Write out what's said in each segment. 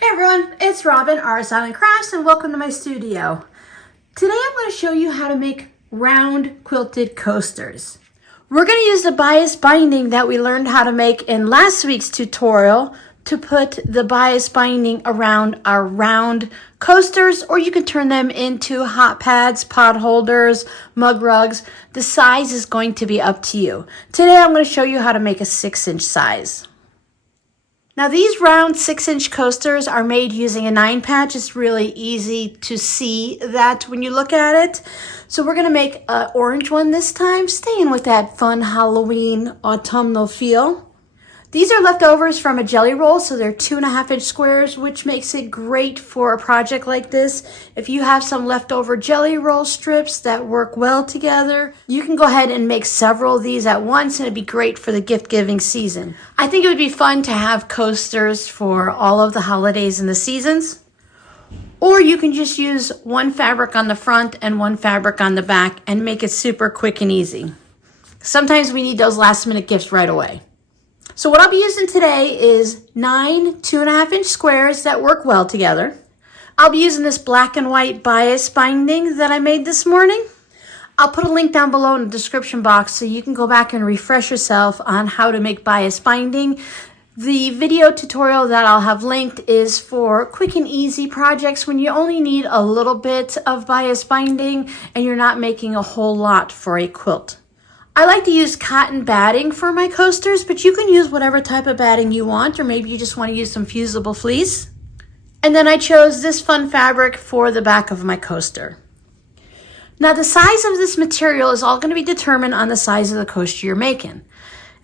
Hey everyone, it's Robin, Arts Island Crafts, and welcome to my studio. Today I'm going to show you how to make round quilted coasters. We're going to use the bias binding that we learned how to make in last week's tutorial to put the bias binding around our round coasters, or you can turn them into hot pads, pot holders, mug rugs. The size is going to be up to you. Today I'm going to show you how to make a 6-inch size. Now these round 6-inch coasters are made using a 9 patch. It's really easy to see that when you look at it. So we're gonna make an orange one this time, staying with that fun Halloween autumnal feel. These are leftovers from a jelly roll, so they're 2.5-inch squares, which makes it great for a project like this. If you have some leftover jelly roll strips that work well together, you can go ahead and make several of these at once, and it'd be great for the gift-giving season. I think it would be fun to have coasters for all of the holidays and the seasons. Or you can just use one fabric on the front and one fabric on the back and make it super quick and easy. Sometimes we need those last-minute gifts right away. So what I'll be using today is 9 2.5-inch squares that work well together. I'll be using this black and white bias binding that I made this morning. I'll put a link down below in the description box so you can go back and refresh yourself on how to make bias binding. The video tutorial that I'll have linked is for quick and easy projects when you only need a little bit of bias binding and you're not making a whole lot for a quilt. I like to use cotton batting for my coasters, but you can use whatever type of batting you want, or maybe you just want to use some fusible fleece. And then I chose this fun fabric for the back of my coaster. Now the size of this material is all going to be determined on the size of the coaster you're making.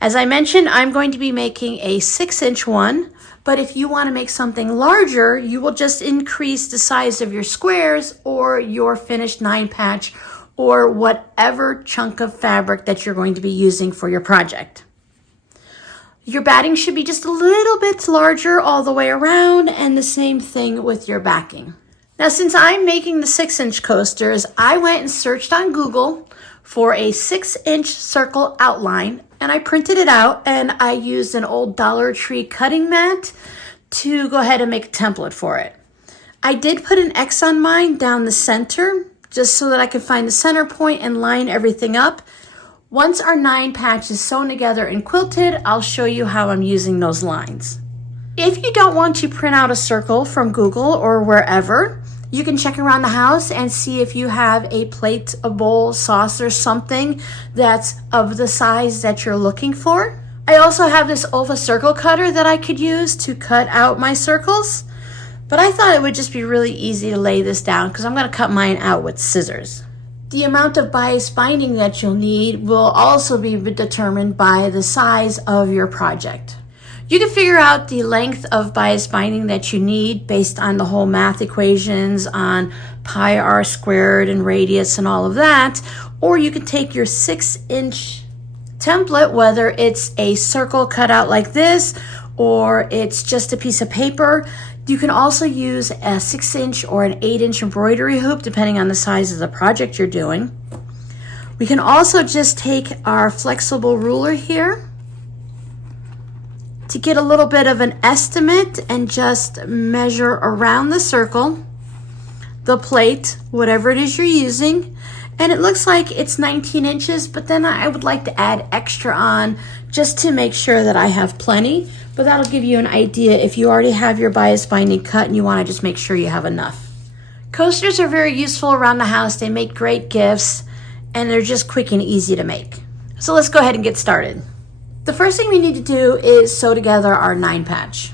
As I mentioned, I'm going to be making a 6-inch one, but if you want to make something larger, you will just increase the size of your squares or your finished 9 patch or whatever chunk of fabric that you're going to be using for your project. Your batting should be just a little bit larger all the way around, and the same thing with your backing. Now, since I'm making the 6-inch coasters, I went and searched on Google for a 6-inch circle outline, and I printed it out, and I used an old Dollar Tree cutting mat to go ahead and make a template for it. I did put an X on mine down the center, just so that I could find the center point and line everything up. Once our 9 patch is sewn together and quilted, I'll show you how I'm using those lines. If you don't want to print out a circle from Google or wherever, you can check around the house and see if you have a plate, a bowl, saucer, something that's of the size that you're looking for. I also have this Olfa circle cutter that I could use to cut out my circles. But I thought it would just be really easy to lay this down because I'm going to cut mine out with scissors. The amount of bias binding that you'll need will also be determined by the size of your project. You can figure out the length of bias binding that you need based on the whole math equations on pi r squared and radius and all of that. Or you can take your 6-inch template, whether it's a circle cut out like this or it's just a piece of paper. You can also use a 6-inch or an 8-inch embroidery hoop, depending on the size of the project you're doing. We can also just take our flexible ruler here to get a little bit of an estimate and just measure around the circle, the plate, whatever it is you're using. And it looks like it's 19 inches, but then I would like to add extra on just to make sure that I have plenty. But that'll give you an idea if you already have your bias binding cut and you want to just make sure you have enough. Coasters are very useful around the house. They make great gifts and they're just quick and easy to make. So let's go ahead and get started. The first thing we need to do is sew together our 9 patch.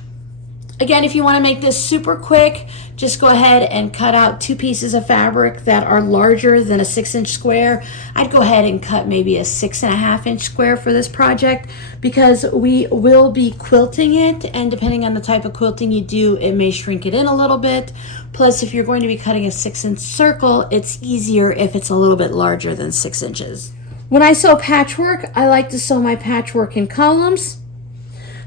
Again, if you want to make this super quick, just go ahead and cut out 2 pieces of fabric that are larger than a 6-inch square. I'd go ahead and cut maybe a 6.5-inch square for this project because we will be quilting it, and depending on the type of quilting you do, it may shrink it in a little bit. Plus, if you're going to be cutting a 6-inch circle, it's easier if it's a little bit larger than 6 inches. When I sew patchwork, I like to sew my patchwork in columns.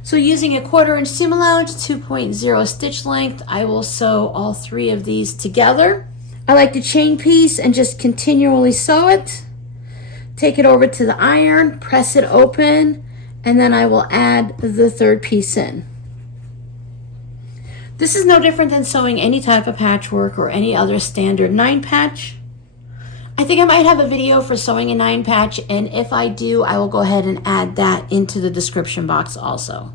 So using a 1/4-inch seam allowance, 2.0 stitch length, I will sew all 3 of these together. I like to chain piece and just continually sew it. Take it over to the iron, press it open, and then I will add the 3rd piece in. This is no different than sewing any type of patchwork or any other standard 9-patch. I think I might have a video for sewing a 9-patch, and if I do, I will go ahead and add that into the description box also.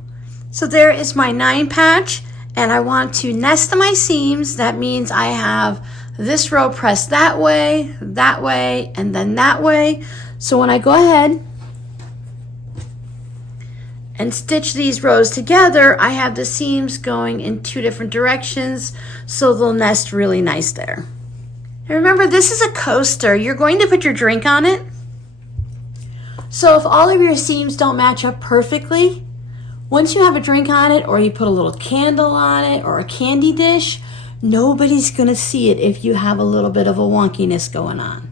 So there is my 9-patch, and I want to nest my seams. That means I have this row pressed that way, and then that way. So when I go ahead and stitch these rows together, I have the seams going in 2 different directions, so they'll nest really nice there. And remember, this is a coaster. You're going to put your drink on it. So if all of your seams don't match up perfectly, once you have a drink on it, or you put a little candle on it, or a candy dish, nobody's gonna see it if you have a little bit of a wonkiness going on.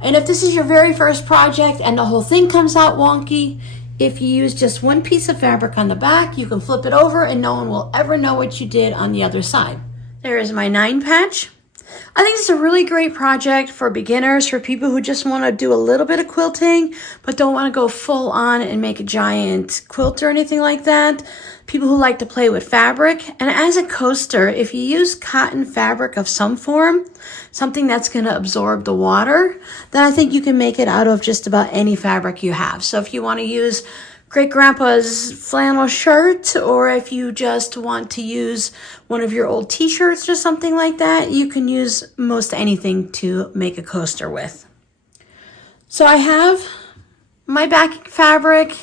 And if this is your very first project and the whole thing comes out wonky, if you use just one piece of fabric on the back, you can flip it over and no one will ever know what you did on the other side. There is my 9-patch. I think it's a really great project for beginners, for people who just want to do a little bit of quilting, but don't want to go full on and make a giant quilt or anything like that. People who like to play with fabric. And as a coaster, if you use cotton fabric of some form, something that's going to absorb the water, then I think you can make it out of just about any fabric you have. So if you want to use great grandpa's flannel shirt, or if you just want to use one of your old t-shirts or something like that, you can use most anything to make a coaster with. So I have my backing fabric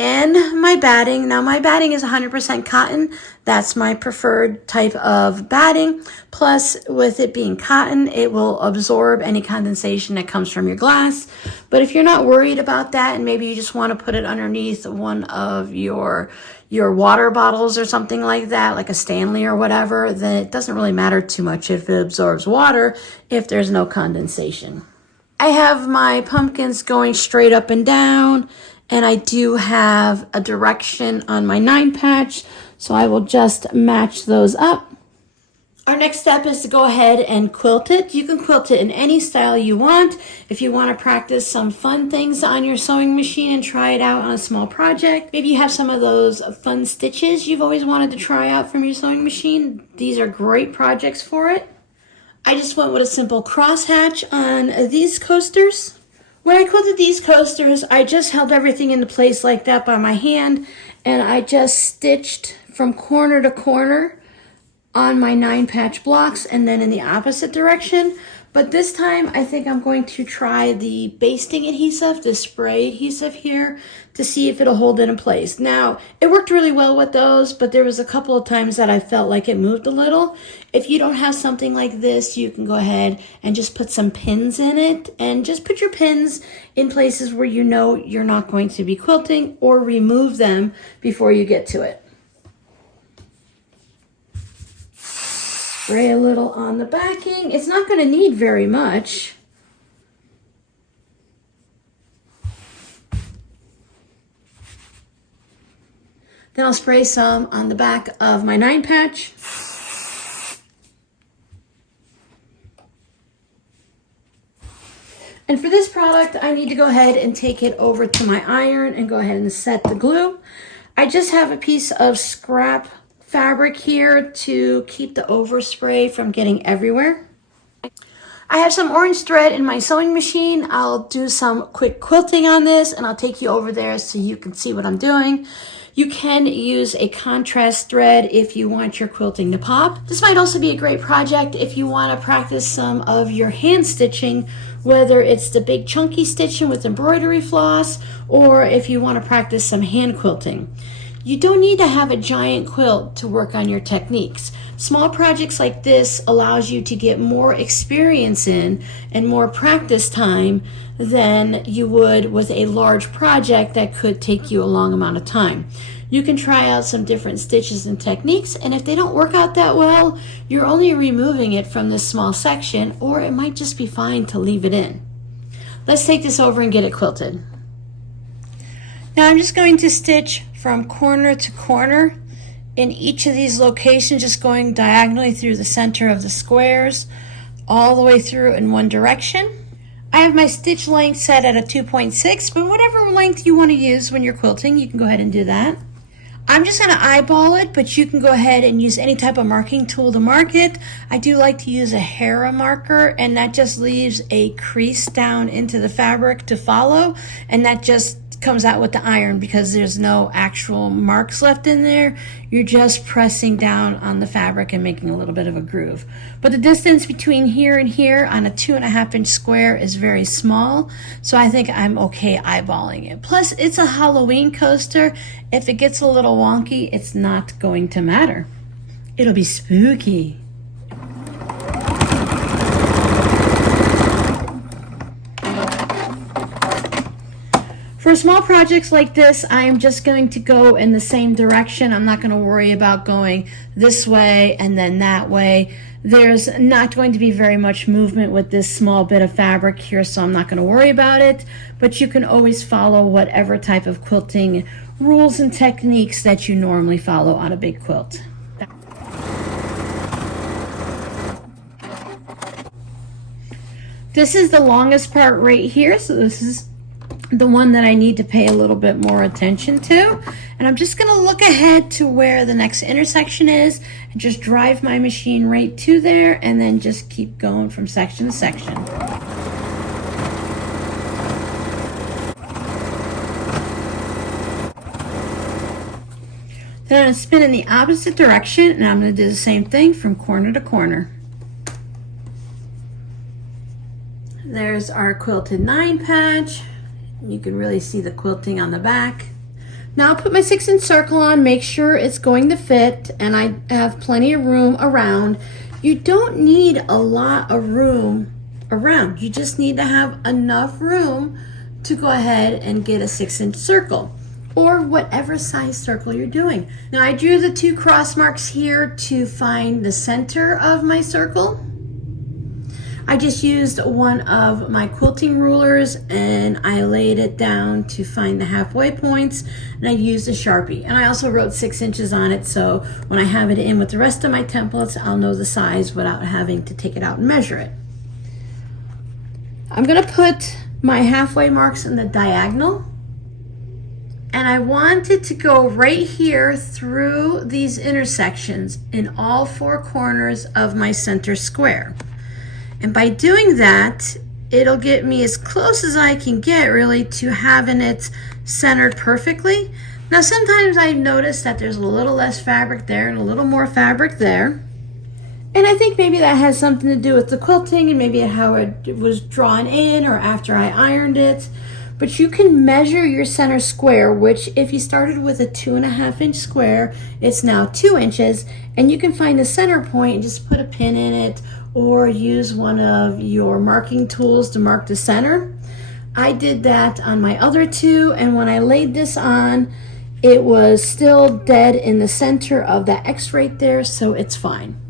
and my batting. Now my batting is 100% cotton. That's my preferred type of batting. Plus, with it being cotton, it will absorb any condensation that comes from your glass. But if you're not worried about that, and maybe you just want to put it underneath one of your water bottles or something like that, like a Stanley or whatever, then it doesn't really matter too much if it absorbs water if there's no condensation. I have my pumpkins going straight up and down, and I do have a direction on my 9-patch, so I will just match those up. Our next step is to go ahead and quilt it. You can quilt it in any style you want. If you want to practice some fun things on your sewing machine and try it out on a small project, maybe you have some of those fun stitches you've always wanted to try out from your sewing machine. These are great projects for it. I just went with a simple crosshatch on these coasters. When I quilted these coasters, I just held everything into place like that by my hand, and I just stitched from corner to corner on my 9-patch blocks and then in the opposite direction. But this time I think I'm going to try the basting adhesive, the spray adhesive here, to see if it'll hold it in place. Now, it worked really well with those, but there was a couple of times that I felt like it moved a little. If you don't have something like this, you can go ahead and just put some pins in it, and just put your pins in places where you know you're not going to be quilting, or remove them before you get to it. Spray a little on the backing. It's not going to need very much. Then I'll spray some on the back of my 9-patch. And for this product, I need to go ahead and take it over to my iron and go ahead and set the glue. I just have a piece of scrap fabric here to keep the overspray from getting everywhere. I have some orange thread in my sewing machine. I'll do some quick quilting on this, and I'll take you over there so you can see what I'm doing. You can use a contrast thread if you want your quilting to pop. This might also be a great project if you want to practice some of your hand stitching, whether it's the big chunky stitching with embroidery floss, or if you want to practice some hand quilting. You don't need to have a giant quilt to work on your techniques. Small projects like this allows you to get more experience in and more practice time than you would with a large project that could take you a long amount of time. You can try out some different stitches and techniques, and if they don't work out that well, you're only removing it from this small section, or it might just be fine to leave it in. Let's take this over and get it quilted. Now I'm just going to stitch from corner to corner in each of these locations, just going diagonally through the center of the squares, all the way through in one direction. I have my stitch length set at a 2.6, but whatever length you want to use when you're quilting, you can go ahead and do that. I'm just going to eyeball it, but you can go ahead and use any type of marking tool to mark it. I do like to use a Hera marker, and that just leaves a crease down into the fabric to follow, and that just comes out with the iron because there's no actual marks left in there. You're just pressing down on the fabric and making a little bit of a groove. But the distance between here and here on a 2.5-inch square is very small, so I think I'm okay eyeballing it. Plus, it's a Halloween coaster. If it gets a little wonky, it's not going to matter. It'll be spooky. For small projects like this, I'm just going to go in the same direction. I'm not going to worry about going this way and then that way. There's not going to be very much movement with this small bit of fabric here, so I'm not going to worry about it. But you can always follow whatever type of quilting rules and techniques that you normally follow on a big quilt. This is the longest part right here, so this is the one that I need to pay a little bit more attention to. And I'm just going to look ahead to where the next intersection is and just drive my machine right to there and then just keep going from section to section. Then I'm going to spin in the opposite direction, and I'm going to do the same thing from corner to corner. There's our quilted 9 patch. You can really see the quilting on the back. Now I'll put my 6-inch circle on, make sure it's going to fit, and I have plenty of room around. You don't need a lot of room around. You just need to have enough room to go ahead and get a 6-inch circle, or whatever size circle you're doing. Now I drew the 2 cross marks here to find the center of my circle. I just used one of my quilting rulers and I laid it down to find the halfway points, and I used a Sharpie. And I also wrote 6 inches on it, so when I have it in with the rest of my templates, I'll know the size without having to take it out and measure it. I'm gonna put my halfway marks in the diagonal, and I wanted to go right here through these intersections in all 4 corners of my center square. And by doing that, it'll get me as close as I can get really to having it centered perfectly. Now sometimes I notice that there's a little less fabric there and a little more fabric there. And I think maybe that has something to do with the quilting and maybe how it was drawn in or after I ironed it. But you can measure your center square, which if you started with a 2.5-inch square, it's now 2 inches, and you can find the center point and just put a pin in it or use one of your marking tools to mark the center. I did that on my other 2, and when I laid this on, it was still dead in the center of that X right there, so it's fine.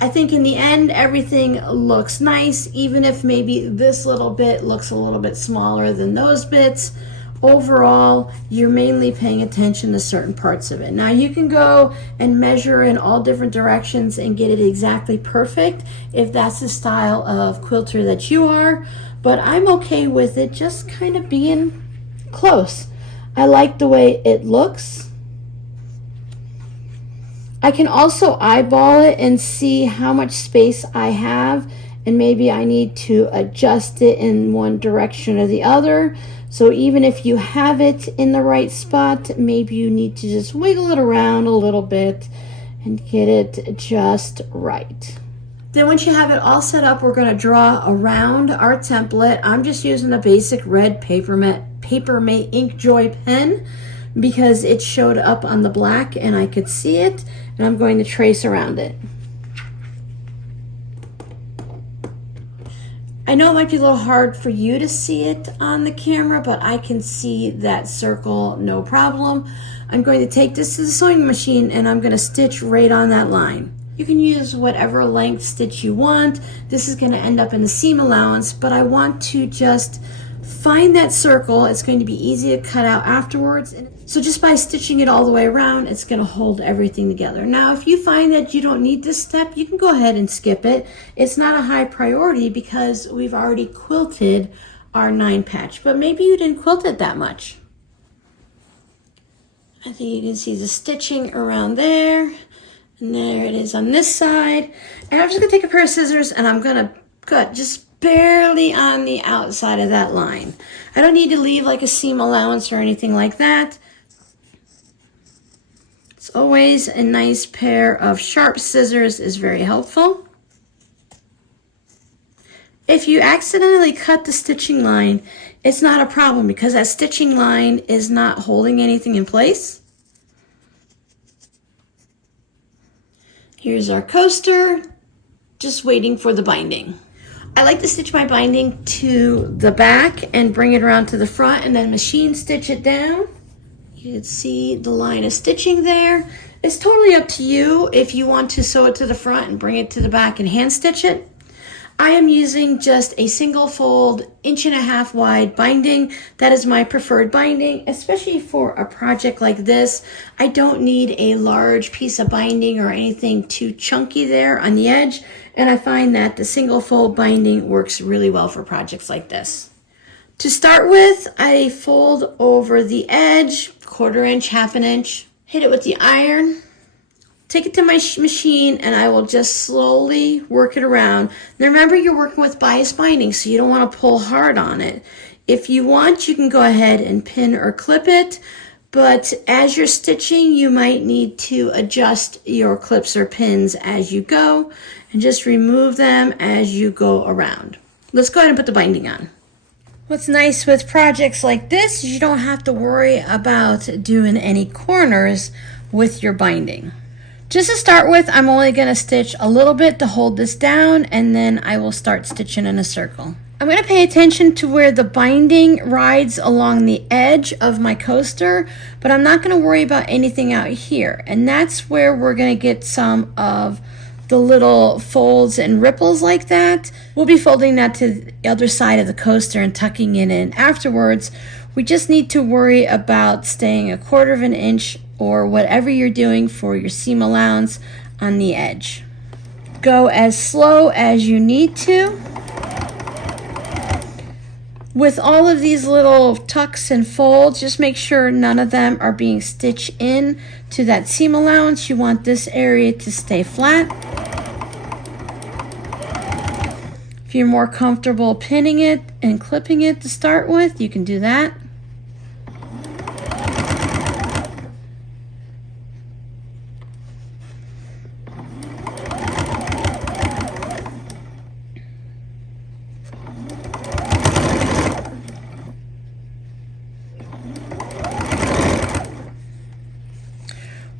I think in the end, everything looks nice, even if maybe this little bit looks a little bit smaller than those bits. Overall, you're mainly paying attention to certain parts of it. Now you can go and measure in all different directions and get it exactly perfect if that's the style of quilter that you are, but I'm okay with it just kind of being close. I like the way it looks. I can also eyeball it and see how much space I have, and maybe I need to adjust it in one direction or the other. So even if you have it in the right spot, maybe you need to just wiggle it around a little bit and get it just right. Then once you have it all set up, we're going to draw around our template. I'm just using a basic red Papermate Inkjoy pen because it showed up on the black and I could see it, and I'm going to trace around it. I know it might be a little hard for you to see it on the camera, but I can see that circle no problem. I'm going to take this to the sewing machine and I'm going to stitch right on that line. You can use whatever length stitch you want. This is going to end up in the seam allowance, but I want to just find that circle. It's going to be easy to cut out afterwards. So just by stitching it all the way around, it's going to hold everything together. Now, if you find that you don't need this step, you can go ahead and skip it. It's not a high priority because we've already quilted our 9 patch, but maybe you didn't quilt it that much. I think you can see the stitching around there. And there it is on this side. And I'm just gonna take a pair of scissors and I'm gonna cut just barely on the outside of that line. I don't need to leave like a seam allowance or anything like that. It's always a nice pair of sharp scissors is very helpful. If you accidentally cut the stitching line, it's not a problem because that stitching line is not holding anything in place. Here's our coaster, just waiting for the binding. I like to stitch my binding to the back and bring it around to the front and then machine stitch it down. You can see the line of stitching there. It's totally up to you if you want to sew it to the front and bring it to the back and hand stitch it. I am using just a single fold 1.5 inch wide binding. That is my preferred binding, especially for a project like this. I don't need a large piece of binding or anything too chunky there on the edge. And I find that the single fold binding works really well for projects like this. To start with, I fold over the edge, 1/4 inch, 1/2 inch, hit it with the iron. Take it to my machine and I will just slowly work it around. Now remember, you're working with bias binding, so you don't want to pull hard on it. If you want, you can go ahead and pin or clip it, but as you're stitching, you might need to adjust your clips or pins as you go and just remove them as you go around. Let's go ahead and put the binding on. What's nice with projects like this is you don't have to worry about doing any corners with your binding. Just to start with, I'm only going to stitch a little bit to hold this down, and then I will start stitching in a circle. I'm going to pay attention to where the binding rides along the edge of my coaster, but I'm not going to worry about anything out here. And that's where we're going to get some of the little folds and ripples like that. We'll be folding that to the other side of the coaster and tucking it in afterwards. We just need to worry about staying 1/4 inch or whatever you're doing for your seam allowance on the edge. Go as slow as you need to. With all of these little tucks and folds, just make sure none of them are being stitched in to that seam allowance. You want this area to stay flat. If you're more comfortable pinning it and clipping it to start with, you can do that.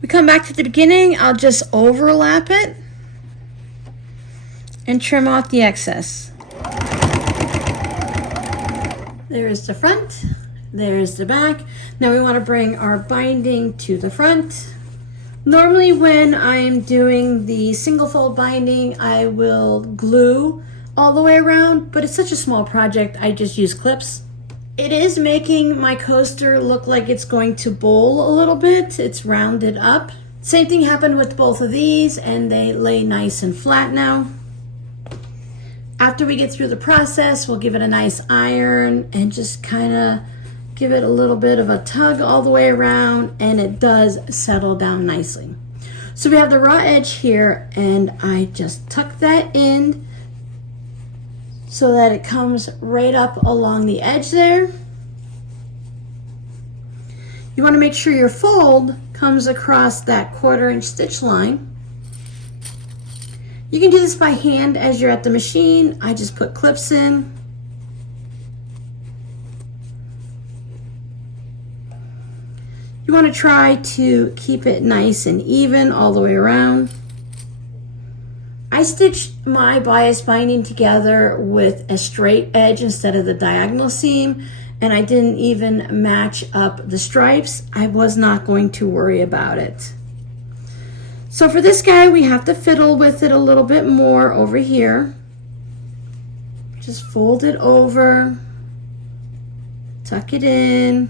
We come back to the beginning, I'll just overlap it and trim off the excess. There's the front, there's the back. Now we want to bring our binding to the front. Normally when I'm doing the single fold binding, I will glue all the way around, but it's such a small project, I just use clips. It is making my coaster look like it's going to bowl a little bit. It's rounded up. Same thing happened with both of these, and they lay nice and flat now. After we get through the process, we'll give it a nice iron and just kind of give it a little bit of a tug all the way around, and it does settle down nicely. So we have the raw edge here, and I just tuck that in so that it comes right up along the edge there. You want to make sure your fold comes across that 1/4 inch stitch line. You can do this by hand as you're at the machine. I just put clips in. You want to try to keep it nice and even all the way around. I stitched my bias binding together with a straight edge instead of the diagonal seam, and I didn't even match up the stripes. I was not going to worry about it. So for this guy, we have to fiddle with it a little bit more over here. Just fold it over, tuck it in,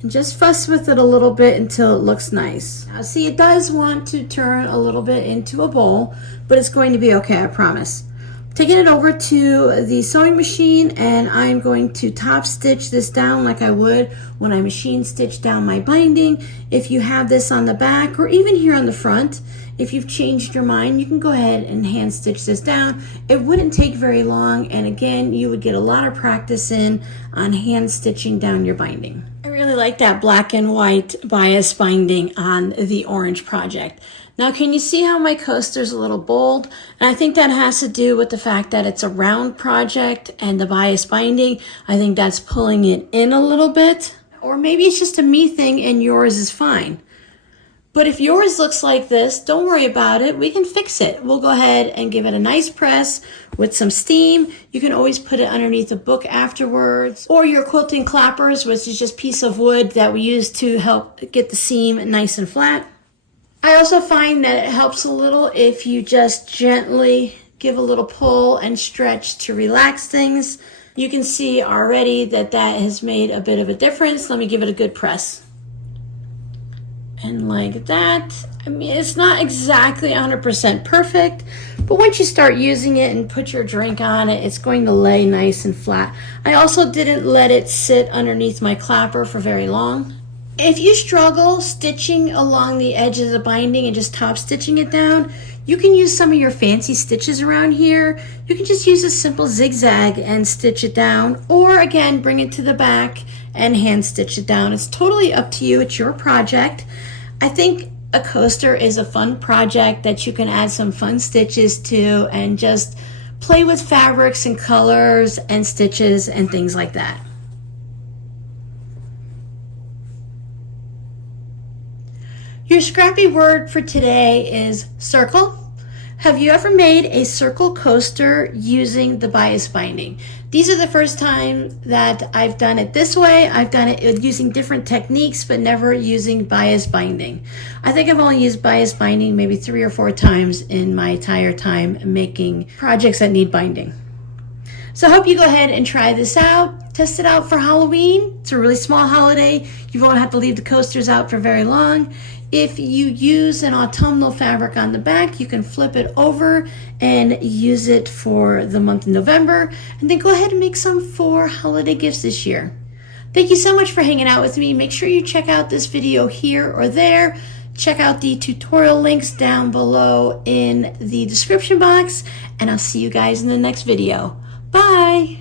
and just fuss with it a little bit until it looks nice. Now see, it does want to turn a little bit into a bowl, but it's going to be okay, I promise. Taking it over to the sewing machine, and I'm going to top stitch this down like I would when I machine stitch down my binding. If you have this on the back or even here on the front, if you've changed your mind, you can go ahead and hand stitch this down. It wouldn't take very long, and again, you would get a lot of practice in on hand stitching down your binding. I really like that black and white bias binding on the orange project. Now, can you see how my coaster's a little bold? And I think that has to do with the fact that it's a round project and the bias binding, I think that's pulling it in a little bit. Or maybe it's just a me thing and yours is fine. But if yours looks like this, don't worry about it. We can fix it. We'll go ahead and give it a nice press with some steam. You can always put it underneath a book afterwards, or your quilting clappers, which is just a piece of wood that we use to help get the seam nice and flat. I also find that it helps a little if you just gently give a little pull and stretch to relax things. You can see already that that has made a bit of a difference. Let me give it a good press. And like that. I mean, it's not exactly 100% perfect, but once you start using it and put your drink on it, it's going to lay nice and flat. I also didn't let it sit underneath my clapper for very long. If you struggle stitching along the edge of the binding and just top stitching it down, you can use some of your fancy stitches around here. You can just use a simple zigzag and stitch it down, or again, bring it to the back and hand stitch it down. It's totally up to you. It's your project. I think a coaster is a fun project that you can add some fun stitches to and just play with fabrics and colors and stitches and things like that. Your scrappy word for today is circle. Have you ever made a circle coaster using the bias binding? These are the first time that I've done it this way. I've done it using different techniques, but never using bias binding. I think I've only used bias binding maybe 3 or 4 times in my entire time making projects that need binding. So I hope you go ahead and try this out. Test it out for Halloween. It's a really small holiday. You won't have to leave the coasters out for very long. If you use an autumnal fabric on the back, you can flip it over and use it for the month of November, and then go ahead and make some for holiday gifts this year. Thank you so much for hanging out with me. Make sure you check out this video here or there. Check out the tutorial links down below in the description box, and I'll see you guys in the next video. Bye!